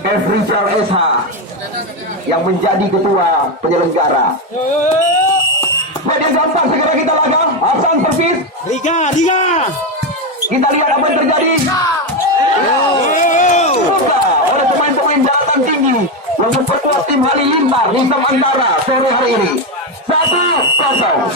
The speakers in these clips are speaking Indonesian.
F. Richard SH yang menjadi ketua penyelenggara. Yang gampang segera kita laga. Hasan servis. Liga. Kita lihat apa yang terjadi. Buka oleh pemain-pemain daratan tinggi yang memperkuat tim Halilintar Hitam Antara sore hari ini. 1-0.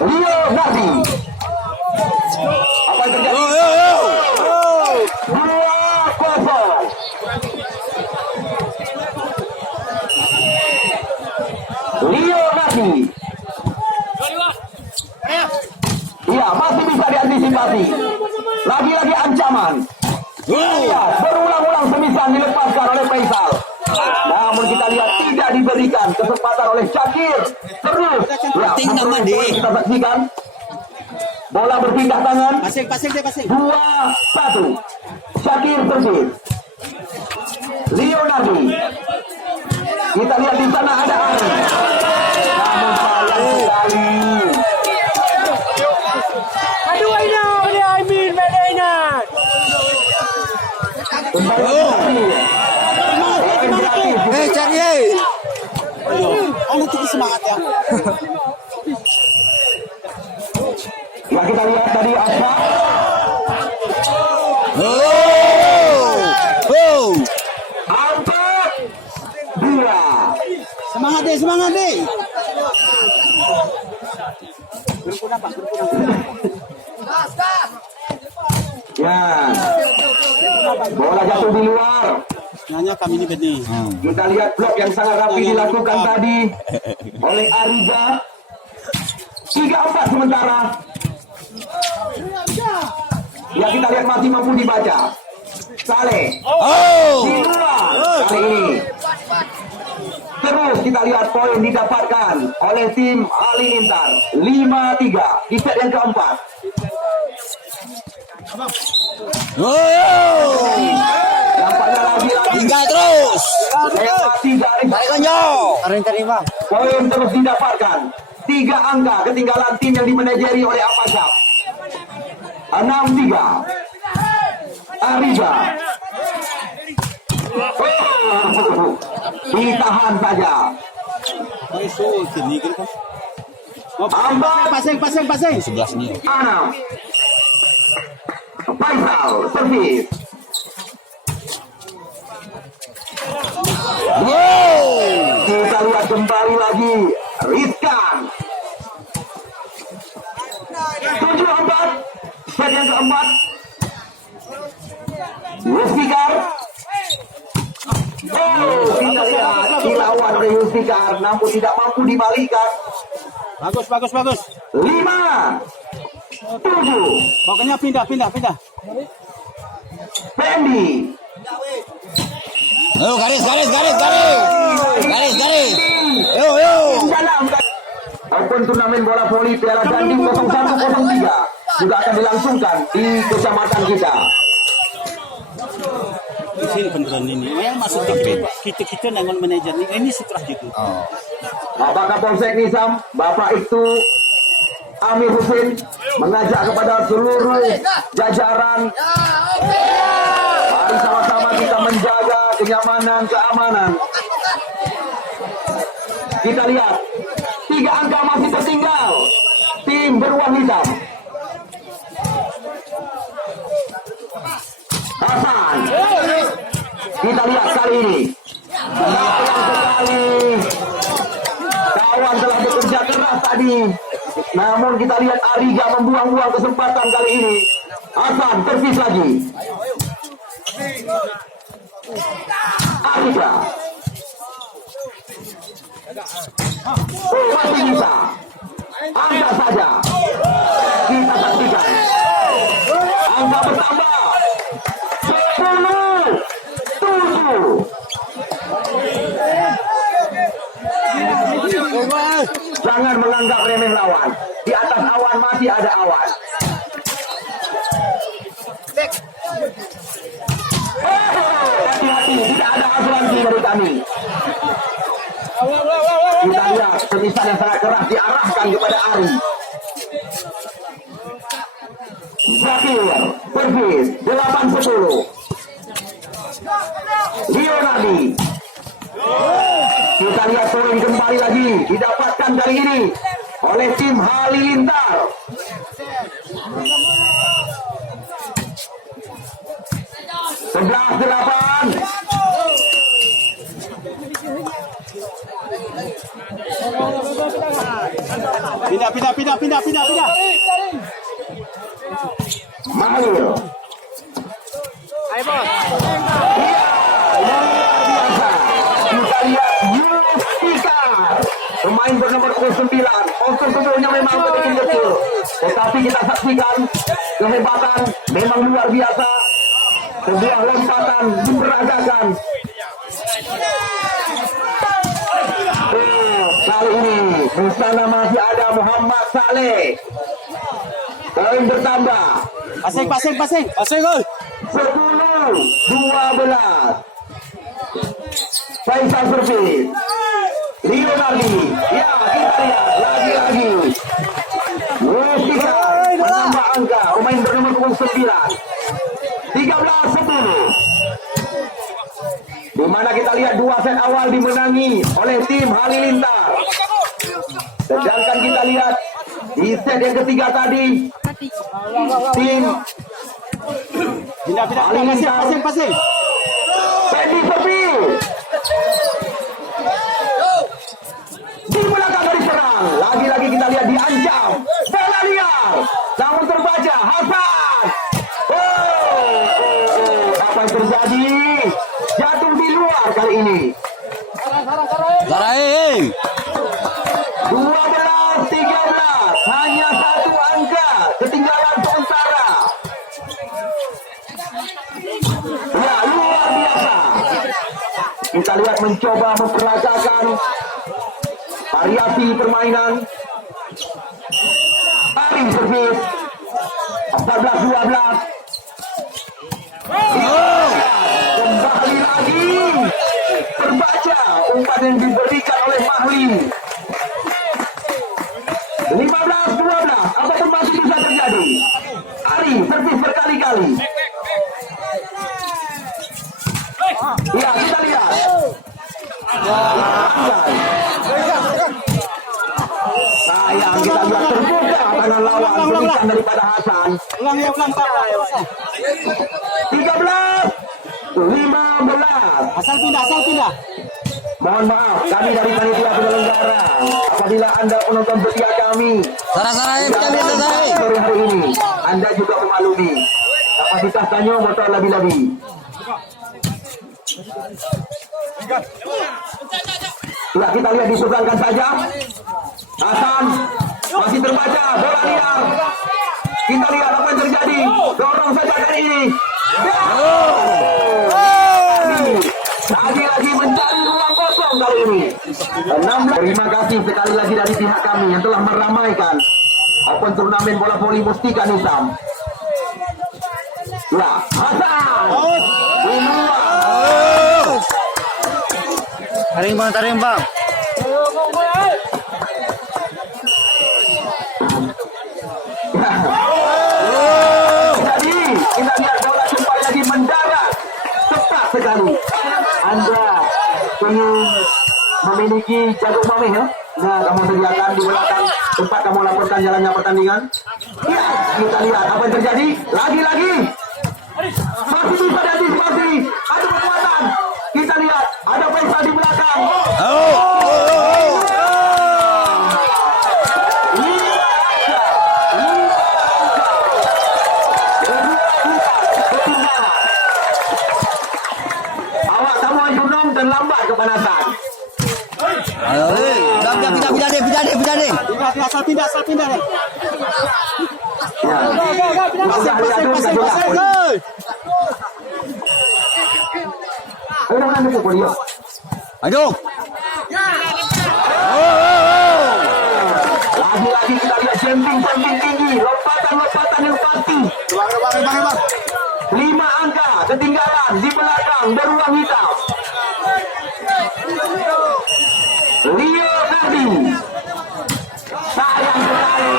Rio Nardi. Apa yang terjadi? 2-0. Rio Nardi. Iya, masih bisa diantisipasi. Lagi-lagi ancaman. Lihat, berulang-ulang semisal dilepaskan oleh Faisal. Namun kita lihat tidak diberikan kesempatan oleh Syakir. Terus, ya, kita saksikan. Bola berpindah tangan. Pasing. 2-1. Syakir terus. Leonardo. Kita lihat di sana ada Ari. Namun sayang sekali. Cari. Kamu tuh semangat ya. Ya kita lihat tadi apa? Empat. Dua. Semangat deh. Ya. Bola jatuh di luar. Nanya kami ini benih. Kita lihat blok yang sangat rapi dilakukan tadi oleh Ariza. 3-4 sementara. Ya kita lihat masih mampu dibaca. Saleh. Di luar kali ini. Terus kita lihat poin didapatkan oleh tim Halilintar. 5-3 di set yang keempat. Nampaknya lagi-lagi. Tinggal terus. Poin terus didapatkan. 3 angka ketinggalan tim yang dimanajeri oleh Apasap. 6-3. Ariza. Ditahan saja. Pasing. 6. Faisal servis. Kita lihat kembali lagi Rizkan. 7-4. Set yang keempat. Yustikar. Kita lihat dilawan oleh Yustikar, namun tidak mampu dibalikan. Bagus. 5-7. Pokoknya pindah. Pendi. Garis. Dalam Open turnamen bola voli Piala Dandim 0103 juga akan dilangsungkan di kecamatan kita. Di sini beneran ini. Yang masuk kita dengan manajer ini setelah gitu. Bapak Kapolsek Nizam, Bapak itu Amir Husin mengajak kepada seluruh jajaran, mari sama-sama kita menjaga keamanan. Kita lihat 3 angka masih tertinggal tim beruang hitam. Hasan. Kita lihat kali ini. Sekali. Kawan telah bekerja keras tadi. Namun kita lihat Ariga membuang-buang kesempatan kali ini. Hasan servis lagi. Ariga. Masih bisa. Angka saja. Kita saksikan. Angka bertambah. 10-7. Jangan menganggap remeh lawan. Di atas awan masih ada awan. Hati-hati, tidak ada asuransi dari kami. Kita lihat semisan yang sangat keras diarahkan kepada Ari. Zakir, servis 8-10. Leonardi. Kita lihat poin kembali lagi didapatkan kali ini oleh tim Halilintar. Sebelas 8. Pindah. Mahlil. Ayo bos. Iya, luar biasa. Kita lihat Yustika, pemain bernomor 09. Posturnya memang kecil-kecil, tetapi kita saksikan kehebatan memang luar biasa. Sebuah lompatan diperagakan. Kali ini di sana masih ada Muhammad Saleh. Poin bertambah. Pasing, oi. 10-12. Faisal servis. Leonardi. Ya, kita lihat lagi-lagi. Mustika menambah angka. Pemain bernomor 09. 13-10. Di mana kita lihat 2 set awal dimenangi oleh tim Halilintar. Sedangkan kita lihat di set yang ketiga tadi tim Pindah, pasing. Fendi Sofi di belakang dari serang. Lagi-lagi kita lihat diancam. Bola liar. Namun terbaca Hasan. Apa yang terjadi? Jatuh di luar kali ini. Sarai. 12-13. Hanya 1 angka ketinggalan sementara. Ya, luar biasa. Kita lihat mencoba memperagakan variasi permainan. Ari servis 14-12. Kembali lagi terbaca umpan yang diberikan oleh Mahli. 15-12. Apapun masih bisa terjadi. Ari servis berkali-kali. Ya, kita lihat. Sayang, kita lihat terbuka karena lawan berikan daripada Hasan. Ulang. 13-15. Asal pindah. Mohon maaf, kami dari panitia penyelenggara. Apabila Anda penonton setia kami, Sarai. sore hari ini, Anda juga memaklumi. Kapasitas Tanyo motor labi-labi. Ya, kita lihat disusulkan saja. Hasan masih terbaca, bola liar. Kita lihat apa yang terjadi. Dorong saja dari ini. Lagi-lagi mencari ruang kosong kali ini. 16. Terima kasih sekali lagi dari pihak kami yang telah meramaikan open turnamen bola voli Mustika Nisan. Ya, Hasan. Taring bang. Jadi kita lihat bola kembali lagi mendarat tepat sekali. Anda ingin memiliki jago mameh ya? Nah, kamu sediakan di belakang tempat kamu laporkan jalannya pertandingan. Ya, kita lihat apa yang terjadi. Lagi-lagi masih bisa diantisipasi. Ada kekuatan. Kita lihat ada Faisal di belakang. Awak kamu Junong terlambat kepanasan. Pindah deh. Asal pindah deh. Ya. Pasing. Ayo. Lagi-lagi kita lihat jumping tinggi, lompatan yang pasti. Bang. 5 angka ketinggalan di belakang beruang hitam. Leonardi. Sayang sekali.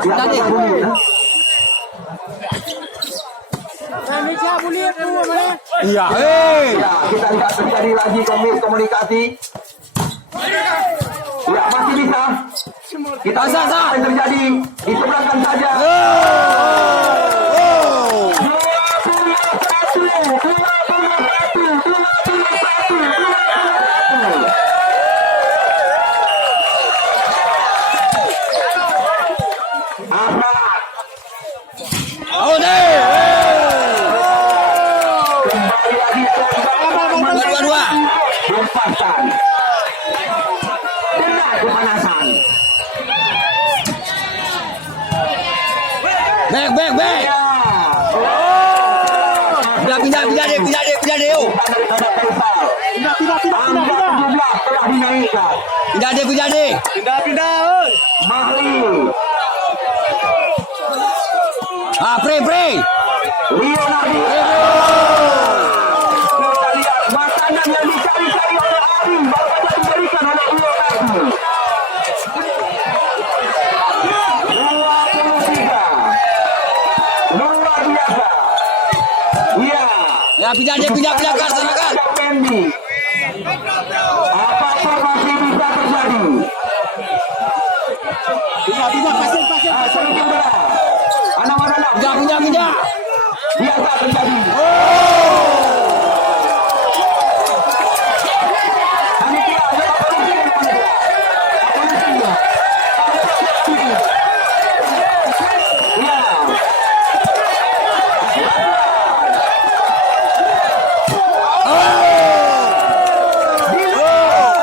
Pindah deh. Ya, Iya, Ya, kita lihat terjadi lagi komunikasi. Ya, masih bisa. Kita lihat apa yang terjadi. Diseberangkan saja. 21. Ahmad. Oh deh. Kembali lagi Dua-dua. Lempasan. Benar kepanasan. Back. Ya. Pindah deh. Yo. Daripada Faisal. Angka 17 telah dinaikkan. Pindah deh. Mahli. Ah, pray. Leonardo. Kita lihat makanan yang dicari-cari oleh Ari baru saja diberikan oleh Leonardo. 23. Luar biasa. Iya. Ya, pindah kar sana kar. Fendi. Apapun masih bisa terjadi. Pasir. Sedikit berat. Anak-anak. Pindah. Biasa terjadi. Oh.